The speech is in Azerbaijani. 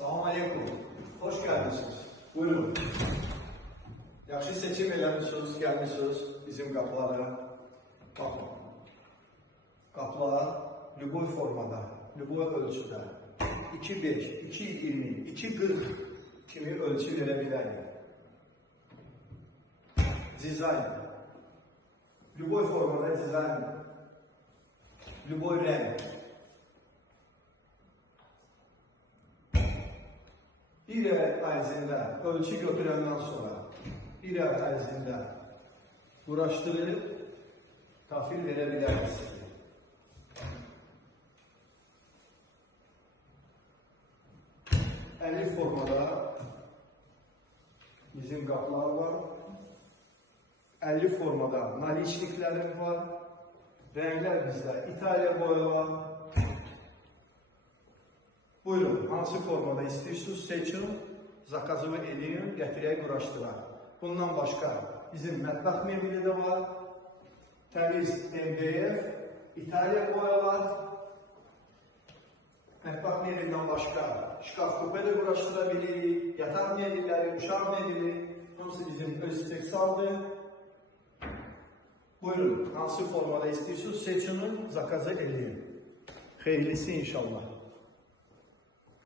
Salam aleykum. Hoş geldiniz. Buyurun. Yaxşı seçim eləmişsiniz, gəlmişsiniz bizim qapılara. Baxın. Qapılar lüboy formada, lüboy ölçüdə 2.5, 2.20, 2.40 kimi ölçü verə bilərik. Dizayn. Lüboy formada dizayn. Lüboy renk. Bir ay ərzində ölçü götürəndən sonra bir ay ərzində uğraşdırıb təhvil verə bilərsiniz. Əlif formada bizim qapılar var. Əlif formada naliçliklərim var. Rənglər bizdə İtalya boyu var. Buyurun, hansı formada istəyirsiniz seçin, zakazımı edin, gətirək, uğraşdıraq. Bundan başqa bizim mətbəx mebeli də var. Təmiz MDF, İtalya boya var. Mətbəx mebelindən başqa şkaf kupə də uğraşdıra bilirik. Yataq mebelləri, uşaq mebeli, hamısı bizim öz istehsaldır. Buyurun, hansı formada istəyirsiniz seçin, zakazı edin. Xeyirlisi inşallah.